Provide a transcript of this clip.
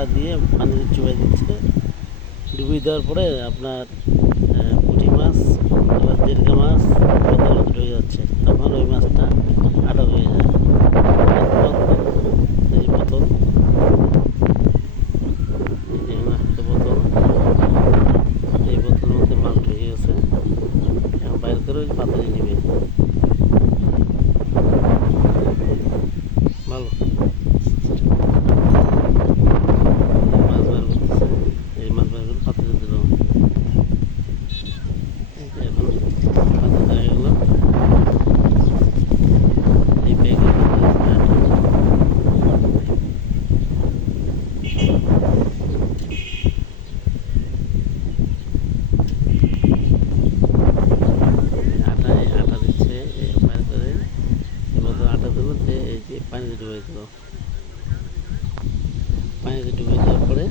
আটা দিয়ে পানিতে চুবাই দিচ্ছে। ডুবিয়ে দেওয়ার পরে আপনার পুঁটি মাছ এবার দেড়কা মাছ বোতল ঢুকে যাচ্ছে, তখন ওই মাছটা আটক হয়ে যায়। এই বোতল, এই মাছটা বোতল, এই বোতলের মধ্যে মাছ ঢুকে গেছে। এখন বাইর করে ওই পাতায় নিবে। ভালো মাছ বের করতেছে, এই মাছ বের করে পাতাতে দিল। এখন পাতা দেখা গেল এই প্যাকেট আটা দিচ্ছে বাইর করে, এবার আটা দিল যে এই যে পানিতে ডুবাই দিল। পানিতে ডুবাই দেওয়ার পরে